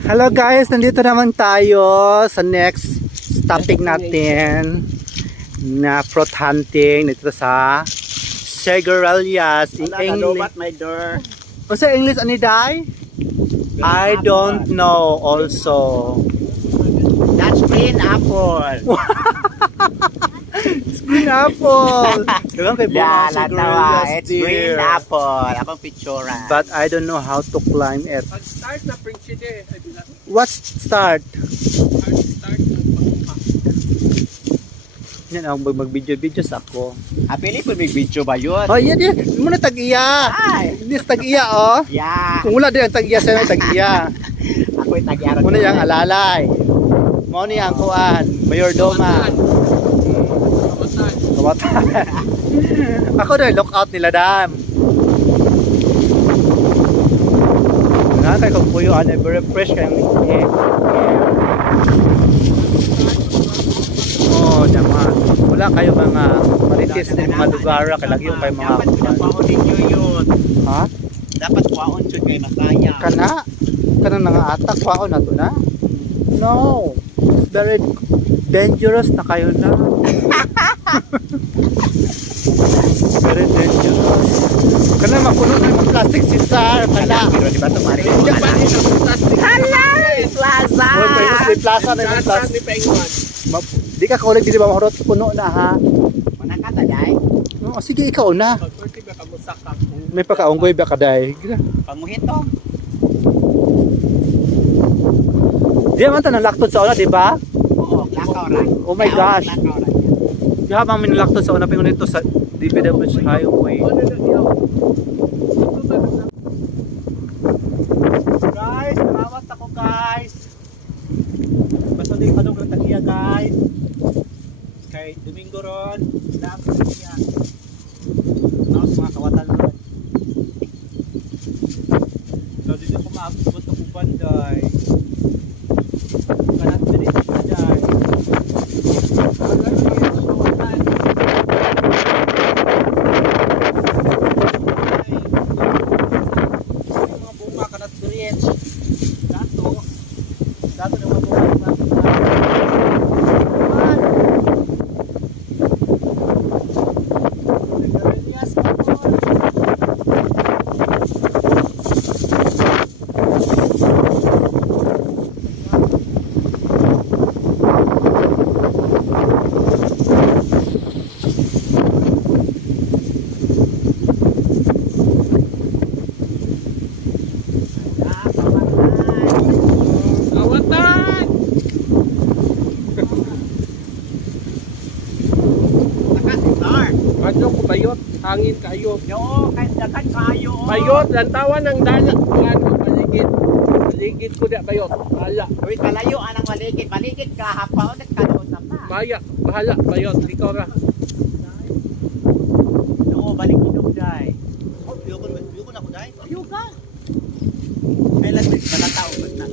Hello guys, nandito naman tayo sa next topic natin na fruit hunting dito sa Segaralias in English. My door. O sa English ani day? I don't know also. That's green apple. Green apple. Diba kay Yeah, Bunga latawa. Segaralias It's green deer. apple. Akong picturean. But I don't know how to climb it. Start na princhide. What's start? Start na pagkuha. Yan ako mag-video-video sa ako. Pili po may video ba yun? Oh, yan yan. Muna tag-iya. Ay. Hindi sa tag-iya, oh. Yeah. Kung wala din ang tag-iya sa'yo, tag-iya. Ako yung tag-aral. Muna yung alalay. Muna yung kuan. Mayordoma. Kawatan. Kawatan. Ako na lookout nila, dam. Kaya kung puyo, very fresh kayong eh. Oh, naman. Wala kayo mga maritis na mga lugar, kalagyo kayo mga Dapat pinapaulin nyo yun. ha? Dapat kuwaon yun kay Masaya. Kana nga atak pa na to na. No. It's very dangerous na kayo na. Very dangerous. Kana mapuno na yung plastic sisar kana. Pero di ba ito marinig mo Japan na? is ang plastic. Hala! Plaza! Oh, may plaza na yung Lahat plastic. ni Penguin. Di ka kaulit dili ba mahurot puno na ha. Muna ka taday. Oh, sige ikaw na. Pagkurti ba ka musakak. May pakaunggoy ba kaday? Panguhito. Di man ta nalaktod sa una, di ba? Oo, lakaw ra. Oh my gosh. Lakaw ra. Di habang minalaktod sa una pingon nito sa DPWH highway. Ano na niyo? Guys, salamat ako guys. Basta di padong lang tagiya guys. Kay Domingo ron, dapat tagiya. Naos mga kawatan ron. So dito ko maabot ko sa kubanday. Kanat dili sa day. Mga bunga kanat dili. Dato na mga bunga. Kawatan! Nakasisar. Ano ko bayot? Hangin kayo. Yo, kahit dagan kayo. Bayot, lantawan ng dalat. Ano, paligid. Paligid ko na bayot. Bahala. Uy, kalayo anang maligid. Maligid ka hapaon at kanoon na pa. Bahala, bayot. Ikaw ra. Oo, balik inom day. Oh, biyo ko na ko day. Biyo ka. May lasik na tao ba na?